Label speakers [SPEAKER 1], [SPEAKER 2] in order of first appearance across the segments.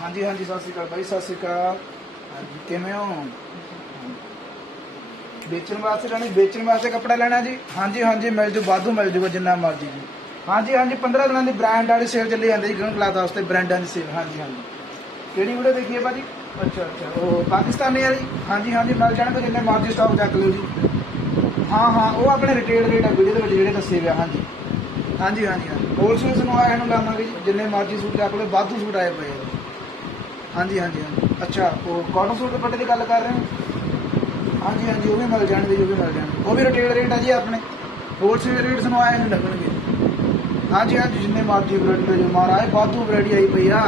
[SPEAKER 1] ਹਾਂਜੀ ਹਾਂਜੀ ਸਤਿ ਸ਼੍ਰੀ ਅਕਾਲ ਬਾਈ ਸਤਿ ਸ਼੍ਰੀ ਅਕਾਲ। ਹਾਂਜੀ ਕਿਵੇਂ ਹੋ? ਵੇਚਣ ਵਾਸਤੇ ਲੈਣੀ ਵੇਚਣ ਵਾਸਤੇ ਕੱਪੜਾ ਲੈਣਾ ਜੀ? ਹਾਂਜੀ ਹਾਂਜੀ ਮਿਲ ਜੂ ਵਾਧੂ ਮਿਲ ਜੂਗਾ ਜਿੰਨਾ ਮਰਜ਼ੀ ਜੀ। ਹਾਂਜੀ ਹਾਂਜੀ 15 ਦਿਨਾਂ ਦੀ ਬ੍ਰਾਂਡ ਵਾਲੀ ਸੇਲ ਚੱਲੀ ਜਾਂਦੀ ਜੀ ਗਨ ਕਲਾਸ ਵਾਸਤੇ ਬ੍ਰਾਂਡਾਂ ਦੀ ਸੇਲ ਹਾਂਜੀ ਹਾਂਜੀ। ਕਿਹੜੀ ਵੀਡੀਓ ਦੇਖੀਏ ਭਾਜੀ? ਅੱਛਾ ਅੱਛਾ। ਉਹ ਪਾਕਿਸਤਾਨੀ ਵਾਲੀ? ਹਾਂਜੀ ਹਾਂਜੀ ਮਿਲ ਜਾਣਗੇ ਜਿੰਨੇ ਮਰਜ਼ੀ ਸਟਾਕ ਚੱਕ ਲਿਓ ਜੀ। ਹਾਂ ਹਾਂ ਉਹ ਆਪਣੇ ਰਿਟੇਲ ਰੇਟ ਆ ਵੀਡੀਓ ਦੇ ਵਿੱਚ ਜਿਹੜੇ ਦੱਸੇ ਹੋਏ ਆ ਹਾਂਜੀ। ਹਾਂਜੀ ਹਾਂਜੀ ਹਾਂਜੀ। ਹੋਲਸੇਲ ਨੂੰ ਨੂੰ ਲਾਵਾਂਗੇ ਜੀ ਜਿੰਨੇ ਮਰਜ਼ੀ ਸੂਟ ਚੱਕ ਲਓ ਵਾਧੂ ਸੂਟ ਆਏ ਪਏ ਆ। ਜੀ। ਹਾਂਜੀ ਹਾਂਜੀ ਹਾਂਜੀ। ਅੱਛਾ ਉਹ ਕਾਟਨ ਸੂਟ ਦੁਪੱਟੇ ਦੀ ਗੱਲ ਕਰ ਰਹੇ ਹੋ? ਹਾਂਜੀ ਹਾਂਜੀ ਉਹ ਵੀ ਮਿਲ ਜਾਣਗੇ ਜੀ, ਉਹ ਵੀ ਮਿਲ ਜਾਣਗੇ। ਉਹ ਵੀ ਰਿਟੇਲ ਰੇਟ ਆ ਜੀ ਆਪਣੇ। ਹੋਲਸੇਲ ਰੇਟ ਸਾਨੂੰ ਨੂੰ ਲੱਗਣਗੇ। ਹਾਂਜੀ ਹਾਂਜੀ ਜਿੰਨੇ ਮਰਜ਼ੀ ਵੈਰਾਈਟੀ ਲੈ ਜਾਓ। ਮਹਾਰਾਜ ਵਾਧੂ ਵੈਰਾਈਟੀ ਆਈ ਪਈ ਆ।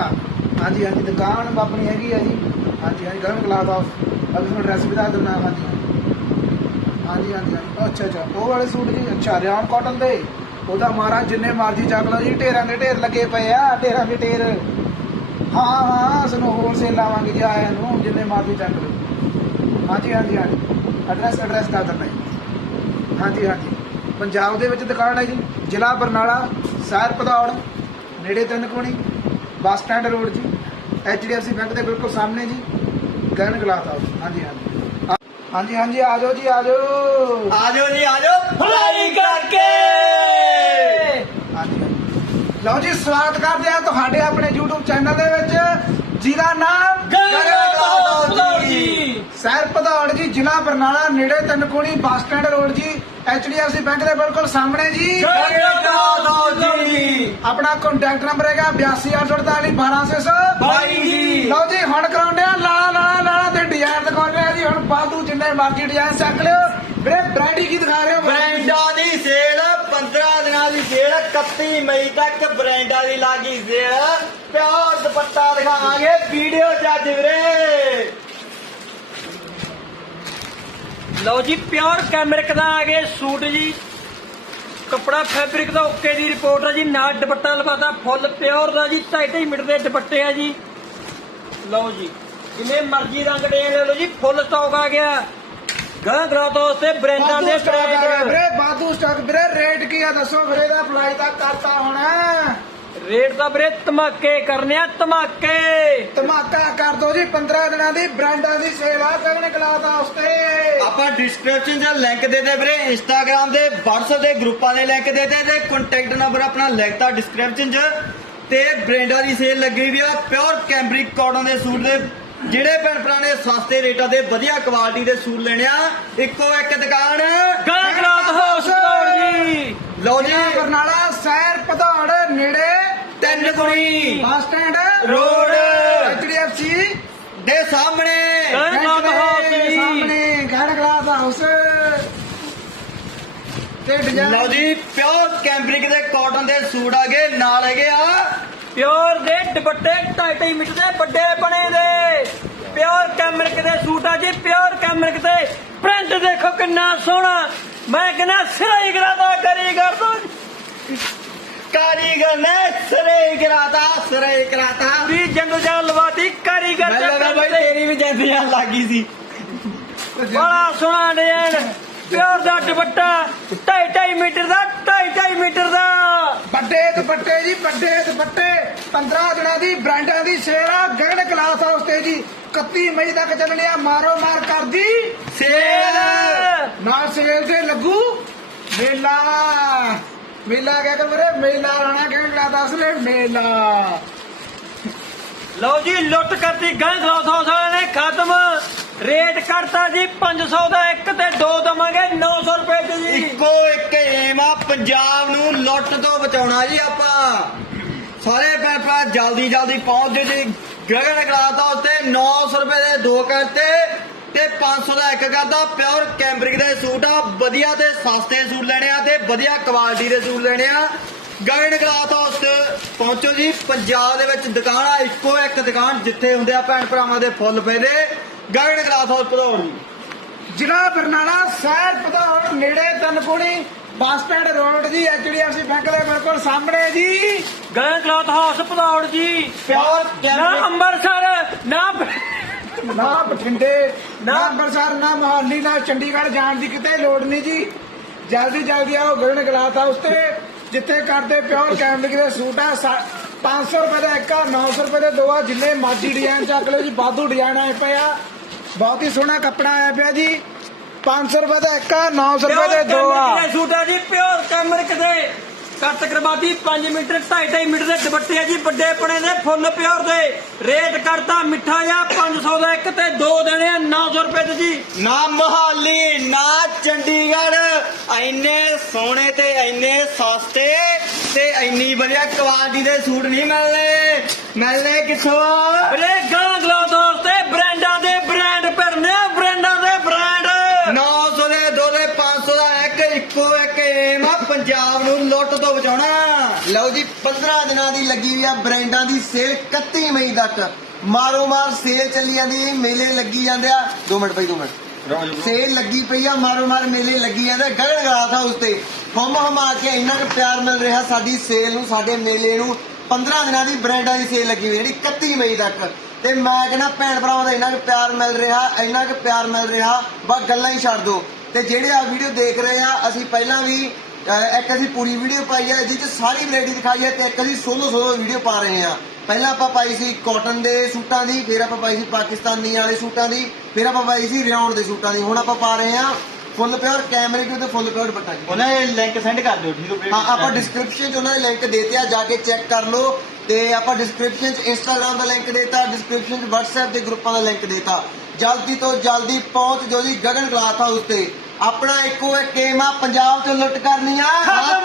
[SPEAKER 1] ਹਾਂਜੀ ਹਾਂਜੀ ਦੁਕਾਨ ਆਪਣੀ ਹੈਗੀ ਆ ਜੀ। ਹਾਂਜੀ ਹਾਂਜੀ ਗਰਮ ਕਲਾਸ ਆਫ ਅਗਰ ਤੁਹਾਨੂੰ ਐਡਰੈਸ ਵੀ ਦੱਸ ਦਿੰਦਾ ਹਾਂਜੀ ਹਾਂਜੀ। ਹਾਂਜੀ ਹਾਂਜੀ ਅੱਛਾ ਅੱਛਾ ਉਹ ਵਾਲੇ ਸੂਟ ਜੀ ਅੱਛਾ ਰਿਆਨ ਕਾਟਨ ਦੇ। ਉਹਦਾ ਮਹਾਰਾਜ ਜਿੰਨੇ ਮਰਜ਼ੀ ਚੱਕ ਲਓ ਜੀ, ਢੇਰਾਂ ਦੇ ਢੇਰ ਲੱਗੇ ਪਏ ਆ, ਢੇਰਾਂ ਦੇ ਢੇਰ। ਹਾਂ ਹਾਂ, ਸਾਨੂੰ ਹੋਲਸੇਲ ਲਾਵਾਂਗੇ ਜੀ ਆਇਆਂ ਨੂੰ, ਜਿੰਨੇ ਮਰਜ਼ੀ ਚੱਕ ਲਓ। ਹਾਂਜੀ ਹਾਂਜੀ ਹਾਂਜੀ। ਐਡਰੈਸ ਐਡਰੈਸ ਦੱਸ ਦਿੰਦਾ ਜੀ। ਹਾਂਜੀ ਹਾਂਜੀ। ਪੰਜਾਬ ਦੇ ਵਿੱਚ ਦੁਕਾਨ ਹੈ ਜੀ, ਜ਼ਿਲ੍ਹਾ ਬਰਨਾਲਾ, ਸ਼ਹਿਰ ਭਦੌੜ, ਨੇੜੇ ਤਿੰਨ ਕੋਣੀ, ਬੱਸ ਸਟੈਂਡ ਰੋਡ ਜੀ ਐਚਡੀਐਫਸੀ ਬੈਂਕ ਦੇ ਬਿਲਕੁਲ ਸਾਹਮਣੇ ਜੀ ਗਗਨ ਗਲਾਸ ਹਾਊਸ। ਹਾਂਜੀ ਹਾਂਜੀ। ਆ- ਹਾਂਜੀ ਹਾਂਜੀ, ਆ ਜਾਓ ਜੀ, ਆ ਜਾਓ।
[SPEAKER 2] ਆਜੋ ਜੀ ਆਜੋ ਫਲਾਈ ਕਰਕੇ।
[SPEAKER 1] ਲਓ ਜੀ ਸਵਾਗਤ ਕਰਦੇ ਆ ਤੁਹਾਡੇ ਆਪਣੇ YouTube ਚੈਨਲ ਦੇ ਵਿੱਚ ਜਿਹਦਾ ਨਾਮ ਸ਼ਹਿਰ ਭਦੌੜ ਜੀ। ਜ਼ਿਲ੍ਹਾ ਬਰਨਾਲਾ ਨੇੜੇ ਤਿੰਨਕੋਣੀ ਬੱਸ ਸਟੈਂਡ ਰੋਡ ਜੀ ਐਚਡੀਐਫਸੀ ਬੈਂਕ ਦੇ ਬਿਲਕੁਲ ਸਾਹਮਣੇ ਜੀ। ਆਪਣਾ ਕੰਟੈਕਟ ਨੰਬਰ ਹੈਗਾ 8248 12600
[SPEAKER 2] ਬਾਈ ਜੀ।
[SPEAKER 1] ਲਓ ਜੀ ਹੁਣ ਕਰਾਉਂਦੇ ਆ ਲਾਲਾ ਲਾਲਾ ਲਾਲਾ ਤੇ ਡਿਜ਼ਾਈਨ ਦਿਖਾਉਂਦੇ ਆ ਜੀ। ਹੁਣ ਬਾਦੂ ਜਿੰਨੇ ਮਰਜ਼ੀ ਡਿਜ਼ਾਈਨ ਚੱਕ ਲਿਓ। ਵੀਰੇ ਵੈਰਾਈਟੀ ਕੀ ਦਿਖਾ ਰਹੇ ਹੋ?
[SPEAKER 2] ਬ੍ਰਾਂਡਾਂ ਦੀ ਸੇਲ 15 ਦੀ ਸੇਲ 31 ਮਈ ਤੱਕ ਬ੍ਰਾਂਡਾਂ ਦੀ ਲੱਗੀ ਸੇਲ ਪਿਓਰ ਦੁਪੱਟਾ ਦਿਖਾਵਾਂਗੇ, ਵੀਡੀਓ ਚ ਵੀਰੇ।
[SPEAKER 3] ਲਓ ਜੀ, ਪਿਓਰ ਕੈਮਰਿਕ ਦਾ ਆ ਗਏ? ਸੂਟ ਜੀ, ਕੱਪੜਾ ਫੈਬਰਿਕ ਦਾ ਓਕੇ ਦੀ ਰਿਪੋਰਟ ਹੈ ਜੀ, ਨਾਲ ਦੁਪੱਟਾ ਲਵਾਦਾ ਫੁੱਲ ਪਿਓਰ ਦਾ ਜੀ 2.5 ਮੀਟਰ ਦੇ ਦੁਪੱਟੇ ਆ ਜੀ। ਲਓ ਜੀ ਜਿੰਨੇ ਮਰਜ਼ੀ ਰੰਗ ਦੇ ਲੈ ਲਓ ਜੀ, ਫੁੱਲ ਸਟਾਕ ਆ ਗਿਆ। ਗਾਂ ਗਰਾ ਤੋਂ ਤੇ ਬ੍ਰਾਂਡਾਂ ਦੇ
[SPEAKER 1] ਸਟਾਕ ਵੀਰੇ ਬਾਦੂ ਸਟਾਕ ਵੀਰੇ ਰੇਟ ਕੀ ਆ ਦੱਸੋ ਵੀਰੇ ਦਾ ਅਪਲਾਈ ਤੱਕ ਕਰਤਾ ਹੁਣ।
[SPEAKER 3] ਰੇਟ ਤਾਂ ਵੀਰੇ ਧਮਾਕੇ ਕਰਨੇ ਆ ਧਮਾਕੇ।
[SPEAKER 1] ਧਮਾਕਾ ਕਰ ਦੋ ਜੀ 15 ਦਿਨਾਂ ਦੀ ਬ੍ਰਾਂਡਾਂ ਦੀ ਸੇਲ ਆ ਕਗਨ ਕਲਾਸ ਹਾਊਸ ਤੇ।
[SPEAKER 2] ਆਪਾਂ ਡਿਸਕ੍ਰਿਪਸ਼ਨ 'ਚ ਲਿੰਕ ਦੇ ਦੇ ਵੀਰੇ ਇੰਸਟਾਗ੍ਰam ਦੇ WhatsApp ਦੇ ਗਰੁੱਪਾਂ ਦੇ ਲਿੰਕ ਦੇ ਦੇ ਤੇ ਕੰਟੈਕਟ ਨੰਬਰ ਆਪਣਾ ਲਿਖਤਾ ਡਿਸਕ੍ਰਿਪਸ਼ਨ 'ਚ। ਤੇ ਬ੍ਰਾਂਡਾਂ ਦੀ ਸੇਲ ਲੱਗੀ ਵੀ ਆ ਪਿਓਰ ਕੈਂਬਰਿਕ ਕਾਟਨ ਦੇ ਸੂਟ ਦੇ ਜਿਹੜੇ ਭੈਣ ਭਰਾ ਨੇ ਸਸਤੇ ਰੇਟਾਂ ਦੇ ਵਧੀਆ ਕੁਆਲਿਟੀ ਦੇ ਸੂਟ ਲੈਣੇ ਆ ਇੱਕੋ ਇੱਕ ਦੁਕਾਨ
[SPEAKER 3] ਗਾਂ ਗਰਾ ਹਾਊਸ ਜੀ।
[SPEAKER 2] ਲਓ ਜੀ
[SPEAKER 1] ਬਰਨਾਲਾ ਸ਼ਹਿਰ ਭਦੌੜ ਨੇੜੇ
[SPEAKER 2] ਤਿੰਨ ਕੁੜੀ
[SPEAKER 1] ਬੱਸ ਸਟੈਂਡ
[SPEAKER 2] ਰੋਡ।
[SPEAKER 1] ਐਚਡੀਐਫਸੀ
[SPEAKER 2] ਦੇ ਸਾਹਮਣੇ।
[SPEAKER 3] ਗਾਂ ਗਰਾ ਹਾਊਸ ਜੀ।
[SPEAKER 1] ਸਾਹਮਣੇ ਕਲਾਸ ਹਾਊਸ ਤੇ ਡਿਜ਼ਾਈਨ
[SPEAKER 2] ਲਓ ਜੀ ਪਿਓਰ ਕੈਂਬਰਿਕ ਦੇ ਕਾਟਨ ਦੇ ਸੂਟ ਆ ਗਏ ਨਾਲ ਹੈਗੇ ਆ
[SPEAKER 3] ਪਿਓਰ ਦੇ ਦੁਪੱਟੇ 2.5 ਮੀਟਰ ਦੇ ਵੱਡੇ ਬਣੇ ਦੇ ਪਿਓਰ ਕੈਮਰਿਕ ਦੇ ਸੂਟ ਆ ਜੀ ਪਿਓਰ ਕੈਮਰਿਕ ਦੇ ਪ੍ਰਿੰਟ ਦੇਖੋ ਕਿੰਨਾ ਸੋਹਣਾ। ਮੈਂ ਕਹਿੰਦਾ ਸਿਰਾ ਹੀ ਕਰਾਦਾ ਕਰੀਗਰ ਤੋਂ
[SPEAKER 2] ਨੇ ਸਰੇ ਕਰਾਤਾ ਸਰੇ ਕਰਾਤਾ
[SPEAKER 3] ਵੀ ਜੰਦੂ ਜਾਨ ਲਵਾਤੀ ਕਾਰੀਗਰ
[SPEAKER 2] ਮੈਂ ਲੱਗਦਾ ਬਾਈ ਤੇਰੀ ਵੀ ਜਾਂਦੀਆਂ ਲੱਗੀ ਸੀ।
[SPEAKER 3] ਬੜਾ ਸੋਹਣਾ ਡਿਜ਼ਾਈਨ। ਪਿਓਰ ਦਾ ਦੁਪੱਟਾ 2.5 ਮੀਟਰ ਦਾ 2.5 ਮੀਟਰ ਦਾ।
[SPEAKER 1] ਵੱਡੇ ਦੁਪੱਟੇ ਜੀ ਵੱਡੇ ਦੁਪੱਟੇ। 15 ਦਿਨਾਂ ਦੀ ਬ੍ਰਾਂਡਾਂ ਦੀ ਆ ਗਗਨ ਕਲਾਸ ਹਾਊਸ ਤੇ ਜੀ। 31 ਮਈ ਤੱਕ ਚੱਲਣੀ ਆ ਮਾਰੋ ਮਾਰ ਕਰਦੀ।
[SPEAKER 2] ਸੇਲ।
[SPEAKER 1] ਨਾਲ ਸੇਲ ਤੇ ਲੱਗੂ। ਮੇਲਾ। ਮੇਲਾ ਕਹਿ ਕੇ ਮੇਰੇ ਮੇਲਾ ਲਾਣਾ ਗਗਨ ਕਲਾਸ ਹਾਊਸ ਨੇ ਮੇਲਾ।
[SPEAKER 3] ਲਓ ਜੀ ਲੁੱਟ ਕਰਤੀ ਗਾਂ ਗਲਾਸ ਹਾਊਸ ਨੇ ਖਤਮ। ਰੇਟ ਕਰਤਾ ਜੀ 500 ਦਾ ਇੱਕ ਤੇ ਦੋ ਦਵਾਂਗੇ 900 ਰੁਪਏ ਚ ਜੀ
[SPEAKER 2] ਇੱਕੋ ਇੱਕ ਏਮ ਆ ਪੰਜਾਬ ਨੂੰ ਲੁੱਟ ਤੋਂ ਬਚਾਉਣਾ ਜੀ ਆਪਾਂ। ਸਾਰੇ ਭਰਾ ਜਲਦੀ ਜਲਦੀ ਪਹੁੰਚਦੇ ਜੀ। ਗਗਨ ਗਲਾਤਾ ਉੱਤੇ 900 ਰੁਪਏ ਦੇ ਦੋ ਕਰਤੇ ਤੇ 500 ਦਾ ਇੱਕ ਕਰਦਾ ਪਿਓਰ ਕੈਂਬਰਿਕ ਦੇ ਸੂਟ ਆ, ਵਧੀਆ ਤੇ ਸਸਤੇ ਸੂਟ ਲੈਣੇ ਆ ਤੇ ਵਧੀਆ ਕੁਆਲਿਟੀ ਦੇ ਸੂਟ ਲੈਣੇ ਆ। ਗਗਨ ਗਲਾਸ ਹਾਊਸ ਪਹੁੰਚੋ ਜੀ, ਪੰਜਾਬ ਦੇ ਵਿੱਚ ਦੁਕਾਨ ਆ, ਇੱਕੋ ਇੱਕ ਦੁਕਾਨ ਜਿੱਥੇ ਹੁੰਦੇ ਆ ਭੈਣ ਭਰਾਵਾਂ ਦੇ ਫੁੱਲ ਪੈਦੇ। ਗਗਨ ਗਲਾਸ ਹਾਊਸ ਭਦੌੜ ਜੀ
[SPEAKER 1] ਜ਼ਿਲ੍ਹਾ ਬਰਨਾਲਾ ਸ਼ਹਿਰ ਭਦੌੜ, ਨੇੜੇ ਤਨਕੋਣੀ ਬੱਸ ਸਟੈਂਡ ਰੋਡ ਜੀ ਐਚਡੀਐਫਸੀ ਬੈਂਕ ਦੇ ਬਿਲਕੁਲ ਸਾਹਮਣੇ ਜੀ।
[SPEAKER 3] ਗਾਂ ਕਲਾਥ ਹਾਊਸ ਭਦੌੜ ਜੀ।
[SPEAKER 2] ਪਿਓਰ
[SPEAKER 3] ਨਾ ਅੰਮ੍ਰਿਤਸਰ ਨਾ
[SPEAKER 1] ਨਾ ਬਠਿੰਡੇ ਨਾ ਅੰਮ੍ਰਿਤਸਰ ਨਾ ਮੋਹਾਲੀ ਨਾ ਚੰਡੀਗੜ੍ਹ ਜਾਣ ਦੀ ਕਿਤੇ ਲੋੜ ਨਹੀਂ ਜੀ। ਜਲਦੀ ਜਲਦੀ ਆਓ ਗਗਨ ਗਲਾਸ ਹਾਊਸ ਤੇ। ਜਿੱਥੇ ਕਰਦੇ ਪਿਓਰ ਕੈਮਰਿਕ ਦੇ ਸੂਟ ਆ ਸਾ- 500 ਰੁਪਏ ਦਾ ਇੱਕ ਆ 900 ਰੁਪਏ ਦੇ ਦੋ ਆ ਜਿੰਨੇ ਮਰਜ਼ੀ ਡਿਜ਼ਾਈਨ ਚੱਕ ਲਓ ਜੀ ਵਾਧੂ ਡਿਜ਼ਾਈਨ ਆਏ ਪਏ ਆ। ਬਹੁਤ ਹੀ ਸੋਹਣਾ ਕੱਪੜਾ ਆਇਆ ਪਿਆ ਜੀ। 500 ਰੁਪਏ ਦਾ ਇੱਕ ਆ 900 ਰੁਪਏ ਦੇ ਦੋ ਆ।
[SPEAKER 3] ਕੈਮਰਿਕ ਦੇ ਸੂਟ ਆ ਜੀ? ਪਿਓਰ ਕੈਮਰਿਕ ਦੇ ਕੱਟ ਕਰਵਾਤੀ 5 ਮੀਟਰ 2.5 ਮੀਟਰ ਦੇ ਦੁਪੱਟੇ ਆ ਜੀ ਵੱਡੇ ਪਣੇ ਦੇ ਫੁੱਲ ਪਿਓਰ ਦੇ। ਰੇਟ ਕਰਤਾ ਮਿੱਠਾ ਜਾਂ 500 ਦਾ ਇੱਕ ਤੇ ਦੋ ਦੇਣੇ ਆ 900 ਰੁਪਏ ਦੇ ਜੀ।
[SPEAKER 2] ਨਾ ਮੋਹਾਲੀ ਨਾ ਚੰਡੀਗੜ੍ਹ ਇੰਨੇ ਸੋਹਣੇ ਤੇ ਇੰਨੇ ਸਸਤੇ ਤੇ ਇੰਨੀ ਵਧੀਆ ਕੁਆਲਿਟੀ ਦੇ ਸੂਟ ਨਹੀਂ ਮਿਲਨੇ ਮਿਲਨੇ ਕਿੱਥੋਂ? ਆ?
[SPEAKER 3] ਵੀਰੇ ਗਾਂ ਗਲੋ
[SPEAKER 2] ਪੰਜਾਬ ਨੂੰ ਲੁੱਟ ਤੋਂ ਬਚਾਉਣਾ।
[SPEAKER 4] ਲਓ ਜੀ 15 ਦਿਨਾਂ ਦੀ ਲੱਗੀ ਹੋਈ ਆ ਬ੍ਰਾਂਡਾਂ ਦੀ ਸੇਲ 31 ਮਈ ਤੱਕ। ਮਾਰੋ ਮਾਰ ਸੇਲ ਚੱਲੀ ਜਾਂਦੀ ਮੇਲੇ ਲੱਗੀ ਜਾਂਦੇ ਆ। 2 ਮਿੰਟ ਬਈ 2 ਮਿੰਟ। ਸੇਲ ਲੱਗੀ ਪਈ ਆ ਮਾਰੋ ਮਾਰ ਮੇਲੇ ਲੱਗੀ ਜਾਂਦੇ ਗਗਨ ਗਰਾਸ ਹਾਊਸ ਤੇ ਹਮ ਹਮਾ ਕੇ ਇੰਨਾ ਕੁ ਪਿਆਰ ਮਿਲ ਰਿਹਾ ਸਾਡੀ ਸੇਲ ਨੂੰ ਸਾਡੇ ਮੇਲੇ ਨੂੰ। 15 ਦਿਨਾਂ ਦੀ ਬ੍ਰਾਂਡਾਂ ਦੀ ਸੇਲ ਲੱਗੀ ਹੋਈ ਜਿਹੜੀ 31 ਮਈ ਤੱਕ। ਤੇ ਮੈਂ ਕਹਿੰਦਾ ਭੈਣ ਭਰਾਵਾਂ ਦਾ ਇੰਨਾ ਕੁ ਪਿਆਰ ਮਿਲ ਰਿਹਾ ਇੰਨਾ ਕੁ ਪਿਆਰ ਮਿਲ ਰਿਹਾ। ਬਸ ਗੱਲਾਂ ਹੀ ਛੱਡ ਦਿਓ ਤੇ ਜਿਹੜੇ ਆ ਵੀਡੀਓ ਦੇਖ ਰਹੇ ਆ ਅਸੀਂ ਪਹਿਲਾਂ ਵੀ ਇੱਕ ਅਸੀਂ ਪੂਰੀ ਵੀਡੀਓ ਪਾਈ ਹੈ ਜਿਹਦੇ ਚ ਸਾਰੀ ਵੈਰਾਈਟੀ ਦਿਖਾਈ ਹੈ ਤੇ ਇੱਕ ਅਸੀਂ ਸੋਲੋ ਸੋਲੋ ਵੀਡੀਓ ਪਾ ਰਹੇ ਹਾਂ। ਪਹਿਲਾਂ ਆਪਾਂ ਪਾਈ ਸੀ ਕਾਟਨ ਦੇ ਸੂਟਾਂ ਦੀ ਫਿਰ ਆਪਾਂ ਪਾਈ ਸੀ ਪਾਕਿਸਤਾਨੀ ਵਾਲੇ ਸੂਟਾਂ ਦੀ ਫਿਰ ਆਪਾਂ ਪਾਈ ਸੀ ਰਿਆਉਣ ਦੇ ਸੂਟਾਂ ਦੀ। ਹੁਣ ਆਪਾਂ ਪਾ ਰਹੇ ਹਾਂ ਫੁੱਲ ਪਿਓਰ ਕੈਮਰੇ ਦੇ ਤੇ ਫੁੱਲ ਪਿਓਰ ਦੁਪੱਟਾ ਜੀ।
[SPEAKER 2] ਉਹਨਾਂ ਲਿੰਕ ਸੈਂਡ ਕਰ ਦਿਓ ਠੀਕ ਹੋ
[SPEAKER 4] ਹਾਂ ਆਪਾਂ ਡਿਸਕ੍ਰਿਪਸ਼ਨ 'ਚ ਉਹਨਾਂ ਦੇ ਲਿੰਕ ਦੇਤੇ ਆ ਜਾ ਕੇ ਚੈੱਕ ਕਰ ਲਓ ਤੇ ਆਪਾਂ ਡਿਸਕ੍ਰਿਪਸ਼ਨ 'ਚ ਇੰਸਟਾਗ੍ਰam ਦਾ ਲਿੰਕ ਦੇਤਾ ਡਿਸਕ੍ਰਿਪਸ਼ਨ 'ਚ WhatsApp ਦੇ ਗਰੁੱਪਾਂ ਦਾ ਲਿੰਕ ਦੇਤਾ। ਜਲਦੀ ਤੋਂ ਜਲਦੀ ਪਹੁੰਚ ਜੋ ਜੀ ਗਗਨ ਕਲਾਥ ਹਾਊਸ ਤੇ। ਆਪਣਾ ਇੱਕੋ ਇੱਕ ਏਮ ਆ ਪੰਜਾਬ 'ਚ ਲੁੱਟ ਕਰਨੀ ਆ
[SPEAKER 2] ਖਤਮ।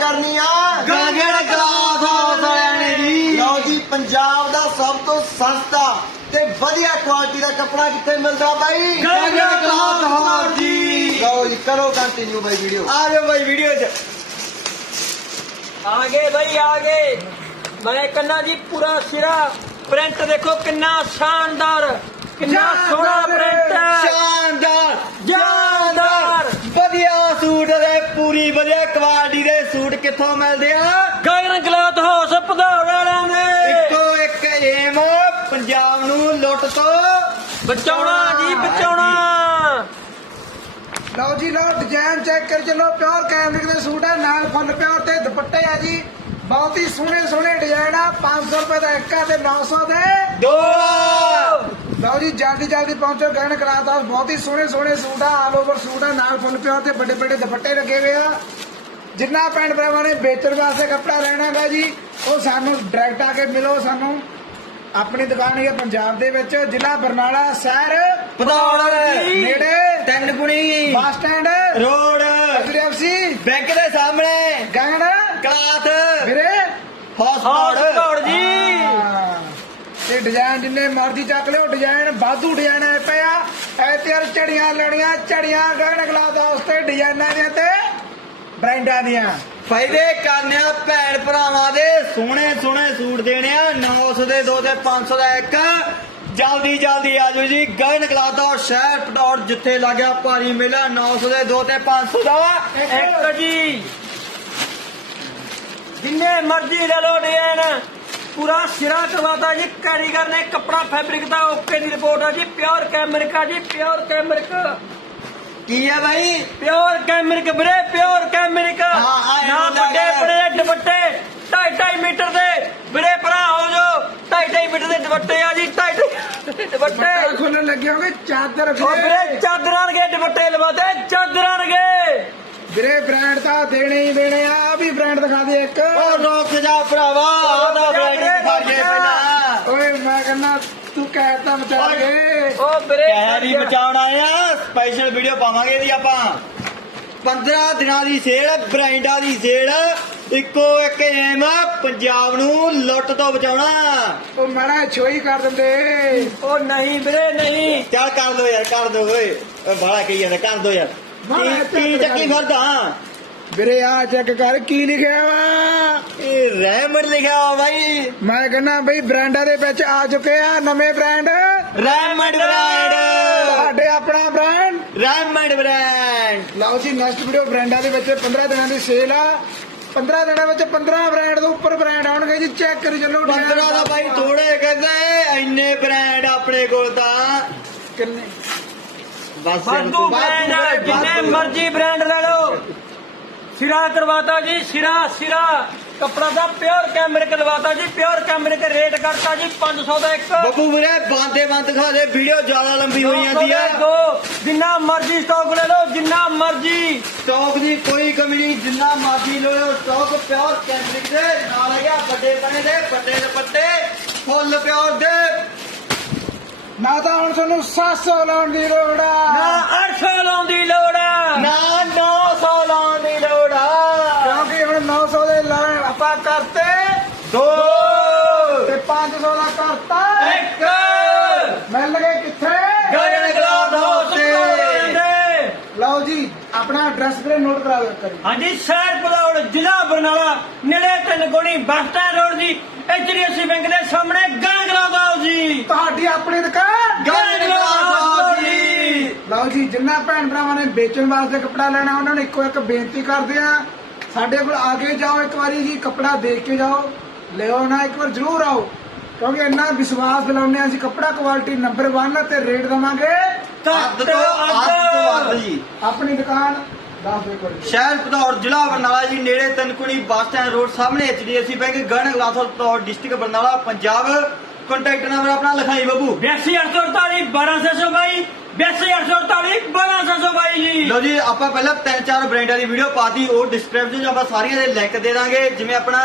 [SPEAKER 4] ਕਰਨੀ ਆ
[SPEAKER 2] ਗਗਨ ਕਲਾਥ ਹਾਊਸ ਵਾਲਿਆਂ ਨੇ ਜੀ।
[SPEAKER 4] ਲਓ ਜੀ ਪੰਜਾਬ ਦਾ ਸਭ ਤੋਂ ਸਸਤਾ ਤੇ ਵਧੀਆ ਕੁਆਲਿਟੀ ਦਾ ਕੱਪੜਾ ਕਿੱਥੇ ਮਿਲਦਾ ਬਾਈ?
[SPEAKER 3] ਗਗਨ ਕਲਾਥ ਹਾਊਸ
[SPEAKER 2] ਜੀ।
[SPEAKER 4] ਲਓ ਜੀ ਕਰੋ ਕੰਟੀਨਿਊ ਬਾਈ ਵੀਡੀਓ
[SPEAKER 2] ਆ ਜਾਓ ਬਾਈ ਵੀਡੀਓ 'ਚ।
[SPEAKER 3] ਆ ਗਏ ਬਈ ਆ ਗਏ। ਮੈਂ ਕੰਨਾ ਜੀ ਪੂਰਾ ਸਿਰਾ। ਪ੍ਰਿੰਟ ਦੇਖੋ ਕਿੰਨਾ ਸ਼ਾਨਦਾਰ। ਕਿੰਨਾ ਸੋਹਣਾ ਪ੍ਰਿੰਟ
[SPEAKER 2] ਸ਼ਾਨਦਾਰ
[SPEAKER 3] ਸ਼ਾਨਦਾਰ।
[SPEAKER 2] ਵਧੀਆ ਸੂਟ ਦੇ ਪੂਰੀ ਵਧੀਆ ਕੁਆਲਿਟੀ ਦੇ ਸੂਟ ਕਿੱਥੋਂ ਮਿਲਦੇ ਆ?
[SPEAKER 3] ਗਗਨ ਕਲਾਥ ਹਾਊਸ ਪਧਾਰ ਵਾਲਿਆਂ ਨੇ
[SPEAKER 2] ਇੱਕੋ ਇੱਕ ਏਮ ਪੰਜਾਬ ਨੂੰ ਲੁੱਟ ਤੋਂ।
[SPEAKER 3] ਬਚਾਉਣਾ ਜੀ ਬਚਾਉਣਾ।
[SPEAKER 1] ਲਓ ਜੀ ਲਓ ਡਿਜ਼ਾਈਨ ਚੈੱਕ ਕਰ ਚੱਲੋ। ਪਿਓਰ ਕੈਮਰਿਕ ਦੇ ਸੂਟ ਆ ਨਾਲ ਫੁੱਲ ਪਿਓਰ ਤੇ ਦੁਪੱਟੇ ਆ ਜੀ। ਬਹੁਤ ਹੀ ਸੋਹਣੇ ਸੋਹਣੇ ਡਿਜ਼ਾਈਨ ਆ 500 ਰੁਪਏ ਦਾ ਇੱਕ ਆ ਤੇ 900 ਦੇ।
[SPEAKER 2] ਦੋ
[SPEAKER 1] ਲਓ ਜੀ ਜਲਦੀ ਜਲਦੀ ਪਹੁੰਚੋ ਗਹਿਣ ਕਰਾਤਾ ਬਹੁਤ ਹੀ ਸੋਹਣੇ ਸੋਹਣੇ ਸੂਟ ਆ ਆਲ ਓਵਰ ਸੂਟ ਆ ਨਾਲ ਫੁੱਲ ਪਿਓਰ ਤੇ ਵੱਡੇ ਵੱਡੇ ਦੁਪੱਟੇ ਲੱਗੇ ਹੋਏ ਆ। ਜਿੰਨਾ ਭੈਣ ਭਰਾਵਾਂ ਨੇ ਵੇਚਣ ਵਾਸਤੇ ਕੱਪੜਾ ਲੈਣਾ ਹੈਗਾ ਜੀ ਉਹ ਸਾਨੂੰ ਡਾਇਰੈਕਟ ਆ ਕੇ ਮਿਲੋ ਸਾਨੂੰ। ਆਪਣੀ ਦੁਕਾਨ ਹੈ ਪੰਜਾਬ ਦੇ ਵਿੱਚ ਜ਼ਿਲ੍ਹਾ ਬਰਨਾਲਾ ਸ਼ਹਿਰ
[SPEAKER 2] ਪਧੌੜ
[SPEAKER 1] ਨੇੜੇ
[SPEAKER 2] ਤਿੰਨ ਗੁਣੀ
[SPEAKER 1] bus stand
[SPEAKER 2] road
[SPEAKER 1] HDFC
[SPEAKER 2] bank ਦੇ ਸਾਹਮਣੇ
[SPEAKER 1] ਗਹਿਣ
[SPEAKER 2] ਕਲਾਥ
[SPEAKER 1] ਵੀਰੇ।
[SPEAKER 2] ਹਸਪਤਾਲ
[SPEAKER 3] ਜੀ।
[SPEAKER 1] ਡਿਜ਼ਾਈਨ ਜਿੰਨੇ ਮਰਜ਼ੀ ਚੱਕ ਲਿਓ ਡਿਜ਼ਾਈਨ ਬਾਧੂ ਡਿਜ਼ਾਈਨ ਆਏ ਪਏ ਆ। ਐ ਤੇ ਯਾਰ ਝੜੀਆਂ ਲੜੀਆਂ ਝੜੀਆਂ ਗਹਿਣ ਗਲਾ ਦਾ ਉਸ ਤੇ ਡਿਜ਼ਾਈਨਾਂ ਦੀਆਂ ਤੇ ਬ੍ਰਾਂਡਾਂ ਦੀਆਂ।
[SPEAKER 2] ਫਾਇਦੇ ਕਰਨੇ ਆ ਭੈਣ ਭਰਾਵਾਂ ਦੇ ਸੋਹਣੇ ਸੋਹਣੇ ਸੂਟ ਦੇਣੇ ਆ 900 ਦੇ ਦੋ ਤੇ 500 ਦਾ ਇੱਕ। ਜਲਦੀ ਜਲਦੀ ਆ ਜਾਓ ਜੀ ਗਗਨ ਕਲਾਥ ਔਰ ਸ਼ਹਿਰ ਪਟੌੜ ਜਿੱਥੇ ਲੱਗਿਆ ਭਾਰੀ ਮੇਲਾ 900 ਦੇ ਦੋ ਤੇ 500 ਦਾ
[SPEAKER 3] ਇੱਕ ਜੀ। ਜਿੰਨੇ ਮਰਜ਼ੀ ਲੈ ਲਓ ਡਿਜ਼ਾਈਨ। ਪੂਰਾ ਸਿਰਾ ਕਰਵਾਤਾ ਜੀ ਕਾਰੀਗਰ ਨੇ ਕੱਪੜਾ ਫੈਬਰਿਕ ਦਾ ਓਕੇ ਦੀ ਰਿਪੋਰਟ ਆ ਜੀ ਪਿਓਰ ਕੈਮਰਿਕ ਆ ਜੀ ਪਿਓਰ ਕੈਮਰਿਕ
[SPEAKER 2] ਕੀ ਆ ਬਾਈ?
[SPEAKER 3] ਪਿਓਰ ਕੈਮਰਿਕ ਵੀਰੇ ਪਿਓਰ ਕੈਮਰਿਕ ਨਾ ਵੱਡੇ। ਬੜੇ ਦੁਪੱਟੇ 2.5 ਮੀਟਰ ਦੇ। ਵੀਰੇ ਭਰਾ ਹੋ ਜੋ 2.5 ਮੀਟਰ ਦੇ ਦੁਪੱਟੇ ਆ ਜੀ 2.5 ਦੁਪੱਟੇ।
[SPEAKER 1] ਖੋਲਣ ਲੱਗੇ ਹੋਗੇ ਚਾਦਰ
[SPEAKER 3] ਵੀਰੇ। ਚਾਦਰਾਂ ਰਗੇ ਦੁਪੱਟੇ ਲਵਾਤੇ ਚਾਦਰਾਂ ਰਗੇ
[SPEAKER 1] ਵੀਰੇ ਬ੍ਰਾਂਡ ਤਾਂ ਦੇਣੇ ਹੀ ਦੇਣੇ ਆ ਵੀ ਬ੍ਰਾਂਡ ਦਿਖਾ ਦੇ ਇੱਕ।
[SPEAKER 2] ਉਹ ਰੁਕ ਜਾ ਭਰਾਵਾ ਆਦਾ ਬ੍ਰੈਂਡ ਦਿਖਾ ਕੇ ਪਹਿਲਾਂ
[SPEAKER 1] ਓਏ ਮੈਂ ਕਹਿੰਦਾ ਤੂੰ ਕੇ
[SPEAKER 3] ਉਹ ਵੀਰੇ
[SPEAKER 2] ਕਹਿਰੀ ਬਚਾਉਣ ਆਏ ਆ ਸਪੈਸ਼ਲ ਵੀਡੀਓ ਪਾਵਾਂਗੇ ਇਹਦੀ ਆਪਾਂ। 15 ਦਿਨਾਂ ਦੀ ਸੇਲ ਬ੍ਰਾਂਡਾਂ ਦੀ ਸੇਲ ਇੱਕੋ ਇੱਕ ਏਮ ਪੰਜਾਬ ਨੂੰ ਲੁੱਟ ਤੋਂ ਬਚਾਉਣਾ।
[SPEAKER 1] ਉਹ ਮੜਾ ਛੋਈ ਕਰ ਦਿੰਦੇ।
[SPEAKER 3] ਉਹ ਨਹੀਂ ਵੀਰੇ ਨਹੀਂ।
[SPEAKER 2] ਚੱਲ ਕਰ ਦੋ ਯਾਰ ਕਰ ਦੋ ਓਏ। ਓਏ ਬਾਲਾ ਕਹੀ ਜਾਂਦਾ ਕਰ ਦੋ ਯਾਰ। ਕੀ ਚੱਕੀ ਫਿਰਦਾ?
[SPEAKER 1] ਵੀਰੇ ਆ ਚੈੱਕ ਕਰ ਕੀ ਲਿਖਿਆ ਵਾ?
[SPEAKER 2] ਇਹ ਰਹਿਮਤ ਲਿਖਿਆ ਹੋਇਆ ਬਾਈ?
[SPEAKER 1] ਮੈਂ ਕਹਿੰਦਾ ਬਈ ਬ੍ਰਾਂਡਾਂ ਦੇ ਵਿੱਚ ਆ ਚੁੱਕੇ ਆ ਨਵੇਂ ਬ੍ਰਾਂਡ
[SPEAKER 2] ਰਹਿਮਤ ਬ੍ਰਾਂਡ
[SPEAKER 1] ਸਾਡੇ ਆਪਣਾ ਬ੍ਰਾਂਡ
[SPEAKER 2] ਰਹਿਮਤ ਬ੍ਰਾਂਡ
[SPEAKER 1] ਲਓ ਜੀ ਨੈਕਸਟ ਵੀਡੀਓ ਬ੍ਰਾਂਡਾਂ ਦੇ ਵਿੱਚ 15 ਦਿਨਾਂ ਦੀ ਸੇਲ ਆ। 15 ਦਿਨਾਂ ਵਿੱਚ 15 ਬ੍ਰਾਂਡ ਤੋਂ ਉੱਪਰ ਬ੍ਰਾਂਡ ਆਉਣਗੇ ਜੀ ਚੈੱਕ ਕਰੀ ਚੱਲੋ
[SPEAKER 2] 15 ਦਾ। ਬਾਈ ਥੋੜੇ ਕਹਿੰਦੇ ਇੰਨੇ ਬ੍ਰਾਂਡ ਆਪਣੇ ਕੋਲ ਤਾਂ।
[SPEAKER 1] ਕਿੰਨੇ?
[SPEAKER 2] ਬਸ
[SPEAKER 3] ਵਾਧੂ ਬ੍ਰਾਂਡ ਜਿੰਨੇ ਮਰਜ਼ੀ ਬ੍ਰਾਂਡ ਲੈ ਲਓ। ਸਿਰਾ ਕਰਵਾਤਾ ਜੀ ਸਿਰਾ ਸਿਰਾ। ਕੱਪੜਾ ਦਾ ਪਿਓਰ ਕੈਮਰਿਕ ਲਵਾਤਾ ਜੀ ਪਿਓਰ ਕੈਮਰਿਕ ਰੇਟ ਕਰਤਾ ਜੀ 500 ਦਾ ਇੱਕ।
[SPEAKER 2] ਬੱਬੂ ਵੀਰੇ ਬੰਦੇ ਬੰਦ ਦਿਖਾ ਦੇ ਵੀਡੀਓ ਜ਼ਿਆਦਾ ਲੰਬੀ ਹੋਈ ਜਾਂਦੀ ਆ।
[SPEAKER 3] ਦੋ ਜਿੰਨਾ ਮਰਜ਼ੀ ਸਟਾਕ ਲੈ ਲਓ ਜਿੰਨਾ ਮਰਜ਼ੀ।
[SPEAKER 2] ਸਟਾਕ ਦੀ ਕੋਈ ਕਮੀ ਨਹੀਂ ਜਿੰਨਾ ਮਰਜ਼ੀ ਲਓ ਸਟਾਕ ਪਿਓਰ ਕੈਂਬਰਿਕ ਦੇ ਨਾਲ ਹੈਗਾ ਵੱਡੇ ਬਣੇ ਦੇ ਵੱਡੇ ਦੁਪੱਟੇ ਫੁੱਲ ਪਿਓਰ ਦੇ।
[SPEAKER 1] ਨਾ ਤਾਂ ਹੁਣ ਤੁਹਾਨੂੰ 700 ਲਾਉਣ ਦੀ ਲੋੜ
[SPEAKER 3] ਨਾ
[SPEAKER 1] ਆ
[SPEAKER 3] 800 ਲਾਉਣ ਦੀ ਲੋੜ ਆ।
[SPEAKER 2] ਨਾ 900 ਲਾਉਣ ਦੀ ਲੋੜ ਆ
[SPEAKER 1] ਕਿਉਂਕਿ ਹੁਣ 900 ਦੇ ਲਾਣ ਆਪਾਂ ਕਰਤੇ
[SPEAKER 2] ਦੋ।
[SPEAKER 1] ਤੇ 500 ਦਾ ਕਰਤਾ।
[SPEAKER 3] ਇੱਕ।
[SPEAKER 1] ਮਿਲ ਗਏ ਕਿੱਥੇ?
[SPEAKER 3] ਗਗਨ ਗਲਾਬ ਹਾਊਸ ਦੇ
[SPEAKER 1] ਲਓ ਜੀ ਆਪਣਾ ਐਡਰੈਸ ਵੀਰੇ ਨੋਟ ਕਰਾ ਦਿਓ ਕਰੀ
[SPEAKER 3] ਹਾਂਜੀ ਸ਼ਹਿਰ ਪਲੌੜ ਜ਼ਿਲ੍ਹਾ ਬਰਨਾਲਾ ਨੇੜੇ Tinkoni bus stand road ਜੀ ਐਚਡੀਐਫਸੀ ਬੈਂਕ ਦੇ ਸਾਹਮਣੇ ਗਗਨ ਗਲਾਬ ਜੀ।
[SPEAKER 1] ਤੁਹਾਡੀ ਆਪਣੀ ਦੁਕਾਨ।
[SPEAKER 2] ਗਗਨ ਗਲਾਬ ਜੀ।
[SPEAKER 1] ਲਓ ਜੀ ਜਿੰਨਾ ਭੈਣ ਭਰਾਵਾਂ ਨੇ ਵੇਚਣ ਵਾਸਤੇ ਕੱਪੜਾ ਲੈਣਾ ਉਹਨਾਂ ਨੂੰ ਇੱਕੋ ਇੱਕ ਬੇਨਤੀ ਕਰਦੇ ਆ ਸਾਡੇ ਕੋਲ ਆ ਕੇ ਜਾਓ ਇੱਕ ਵਾਰੀ ਜੀ ਕੱਪੜਾ ਦੇਖ ਕੇ ਜਾਓ। ਲਿਓ ਨਾ ਇੱਕ ਵਾਰ ਜ਼ਰੂਰ ਆਓ। ਕਿਉਂਕਿ ਇੰਨਾ ਵਿਸ਼ਵਾਸ ਦਿਲਾਉਂਦੇ ਆ ਅਸੀਂ ਕੱਪੜਾ ਕੁਆਲਿਟੀ ਨੰਬਰ 1 ਤੇ ਰੇਟ ਦਵਾਂਗੇ
[SPEAKER 2] ਅੱਧ ਤੋਂ ਅੱਧ। ਤੋਂ ਅੱਧ ਜੀ।
[SPEAKER 1] ਆਪਣੀ ਦੁਕਾਨ
[SPEAKER 2] ਸ਼ਹਿਰ ਪਧੌੜ ਜ਼ਿਲ੍ਹਾ ਬਰਨਾਲਾ ਜੀ ਨੇੜੇ ਤਨਕੁਣੀ ਬੱਸ ਸਟੈਂਡ ਰੋਡ ਸਾਹਮਣੇ HDFC bank gun ਗਲਾਸਰ Bhadaur district Barnala Punjab. Contact number ਆਪਣਾ ਲਿਖਾਈ ਬੱਬੂ।
[SPEAKER 3] 82848 12622 82848 12622 ਜੀ।
[SPEAKER 2] ਲੋ ਜੀ ਆਪਾਂ ਪਹਿਲਾਂ ਤਿੰਨ ਚਾਰ ਬ੍ਰਾਂਡਾਂ ਦੀ ਵੀਡੀਓ ਪਾਤੀ ਉਹ ਡਿਸਕ੍ਰਿਪਸ਼ਨ 'ਚ ਆਪਾਂ ਸਾਰੀਆਂ ਦੇ ਲਿੰਕ ਦੇ ਦਾਂਗੇ ਜਿਵੇਂ ਆਪਣਾ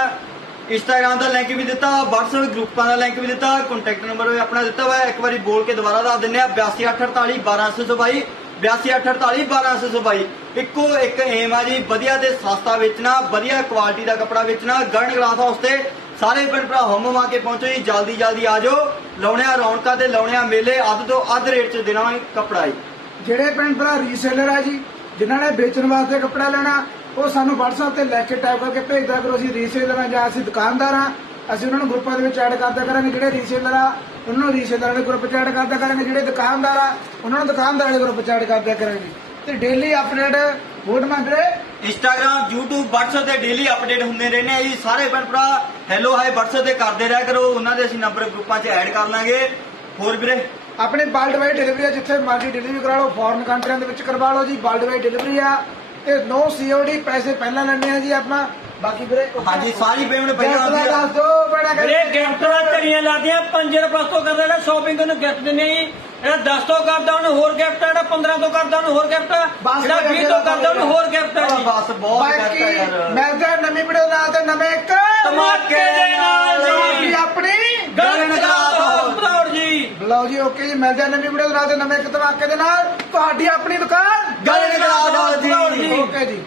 [SPEAKER 2] ਇੰਸਟਾਗ੍ਰam ਦਾ ਲਿੰਕ ਵੀ ਦਿੱਤਾ, WhatsApp ਗਰੁੱਪਾਂ ਦਾ ਲਿੰਕ ਵੀ ਦਿੱਤਾ ਕੰਟੈਕਟ ਨੰਬਰ ਵੀ ਆਪਣਾ ਦਿੱਤਾ ਹੋਇਆ, ਇੱਕ ਵਾਰੀ ਬੋਲ ਕੇ ਦੁਬਾਰਾ ਦੱਸ ਦਿੰਨੇ ਆ 8284 122 8284 122 ਇੱਕੋ ਇੱਕ ਏਮ ਆ ਜੀ, ਵਧੀਆ ਤੇ ਸਸਤਾ ਵੇਚਣਾ, ਵਧੀਆ ਕੁਆਲਿਟੀ ਦਾ ਕੱਪੜਾ ਵੇਚਣਾ ਗਰਡ ਗਲਾਸ ਹਾਊਸ ਤੇ ਸਾਰੇ ਪਿੰਡ ਭਰਾ ਹਮ ਮਾ ਕੇ ਪਹੁੰਚੋ ਜੀ, ਜਲਦੀ ਜਲਦੀ ਆ ਜਾਓ। ਲਾਉਣਿਆ ਰੌਣਕਾਂ ਤੇ ਲਾਉਣਿਆ ਮੇਲੇ, ਅੱਧ ਤੋਂ ਅੱਧ ਰੇਟ 'ਚ ਦੇਣਾ ਕੱਪੜਾ ਜੀ।
[SPEAKER 1] ਜਿਹੜੇ ਪਿੰਡ ਭਰਾ ਰੀਸੇਲਰ ਆ ਜੀ, ਜਿਨ੍ਹਾਂ ਨੇ ਵੇਚਣ ਵਾਸਤੇ ਕੱਪੜਾ ਲੈਣਾ ਉਹ ਸਾਨੂੰ WhatsApp ਤੇ ਲੈ ਕੇ ਟੈਗ ਕਰਕੇ ਭੇਜਦਾ ਕਰੋ ਅਸੀਂ ਰੀਸੇਲਰ ਆ ਜਾਂ ਅਸੀਂ ਦੁਕਾਨਦਾਰ ਆ ਅਸੀਂ ਉਹਨਾਂ ਨੂੰ ਗਰੁੱਪਾਂ ਦੇ ਵਿੱਚ ਐਡ ਕਰਦਾ ਕਰਾਂਗੇ ਜਿਹੜੇ ਰੀਸੇਲਰ ਆ ਉਹਨਾਂ ਨੂੰ ਰੀਸੇਲਰ ਦੇ ਗਰੁੱਪ 'ਚ ਐਡ ਕਰਦਾ ਕਰਾਂਗੇ ਜਿਹੜੇ ਦੁਕਾਨਦਾਰ ਆ ਉਹਨਾਂ ਨੂੰ ਦੁਕਾਨਦਾਰ ਦੇ ਗਰੁੱਪ 'ਚ ਐਡ ਕਰਦਾ ਕਰਾਂਗੇ। ਤੇ ਡੇਲੀ ਅਪਡੇਟ ਵੋਟ ਮੰਗਰੇ
[SPEAKER 2] ਇੰਸਟਾਗ੍ਰam YouTube WhatsApp ਤੇ ਡੇਲੀ ਅਪਡੇਟ ਹੁੰਦੇ ਰਹਿੰਦੇ ਆ ਜੀ। ਸਾਰੇ ਭੈਣ ਭਰਾ ਹੈਲੋ ਹਾਈ WhatsApp ਤੇ ਕਰਦੇ ਰਿਹਾ ਕਰੋ। ਉਹਨਾਂ ਦੇ ਅਸੀਂ ਨੰਬਰ ਗਰੁੱਪਾਂ 'ਚ ਐਡ ਕਰ ਲਾਂਗੇ। ਹੋਰ ਵੀਰੇ?
[SPEAKER 1] ਆਪਣੇ ਵਰਲਡ ਵਾਈਡ ਡਿਲੀਵਰੀ ਆ ਜਿੱਥੇ ਮਰਜ਼ੀ ਡਿਲੀਵਰੀ ਕਰਾ ਲਓ ਫੋਰਨ ਕੰਟਰੀਆਂ ਦੇ ਵਿੱਚ ਕਰਵਾ ਲਓ ਜੀ ਵਰਲਡ ਵਾਈਡ ਡਿਲੀਵਰੀ ਆ। ਤੇ ਨੋ ਸੀਓਡੀ ਪੈਸੇ ਪਹਿਲਾਂ ਲੈਣੇ ਆ ਜੀ ਆਪਣਾ। ਬਾਕੀ ਵੀਰੇ
[SPEAKER 2] ਹਾਂਜੀ ਸਾਰੀ ਪੇਮੈਂਟ ਪਹਿਲਾਂ ਆਉਂਦੀ ਆ
[SPEAKER 1] ਦੱਸ ਦੋ ਬੜਾ
[SPEAKER 3] ਵੀਰੇ ਗਿਫਟ ਦਾ ਧੜੀਆਂ ਲਾਦੀਆਂ 5 ਰੁਪਏ ਤੋਂ ਕਰਦਾ ਜਿਹੜਾ ਸ਼ਾਪਿੰਗ ਨੂੰ ਗਿਫਟ ਦਿੰਦੇ ਜੀ। ਜਿਹੜਾ 10 ਤੋਂ ਕਰਦਾ ਉਹਨੂੰ ਹੋਰ ਗਿਫਟ ਜਿਹੜਾ 15 ਤੋਂ ਕਰਦਾ ਉਹਨੂੰ ਹੋਰ ਗਿਫਟ
[SPEAKER 1] ਬਸ
[SPEAKER 3] ਜਿਹੜਾ 20 ਤੋਂ ਕਰਦਾ ਉਹਨੂੰ ਹੋਰ ਗਿਫਟ ਹੈ
[SPEAKER 2] ਬਸ ਬਹੁਤ
[SPEAKER 1] ਬਾਕੀ
[SPEAKER 2] ਕਰਤਾ ਯਾਰ।
[SPEAKER 1] ਮਿਲਦੇ ਆ ਨਵੀਂ ਵੀਡੀਓ ਨਾਲ ਤੇ ਨਵੇਂ ਇੱਕ
[SPEAKER 3] ਧਮਾਕੇ ਦੇ ਨਾਲ ਜੀ।
[SPEAKER 1] ਤੁਹਾਡੀ ਆਪਣੀ
[SPEAKER 3] ਗਗਨ ਗਲਾਬ ਹਾਊਸ ਪਧੌੜ ਜੀ
[SPEAKER 1] ਲਓ ਜੀ ਓਕੇ ਜੀ ਮਿਲਦੇ ਆ ਨਵੀਂ ਵੀਡੀਓ ਨਾਲ ਤੇ ਨਵੇਂ ਇੱਕ ਧਮਾਕੇ ਦੇ ਨਾਲ। ਤੁਹਾਡੀ ਆਪਣੀ ਦੁਕਾਨ
[SPEAKER 2] ਗਗਨ ਗਲਾਬ ਹਾਊਸ ਜੀ।
[SPEAKER 1] ਓਕੇ ਜੀ।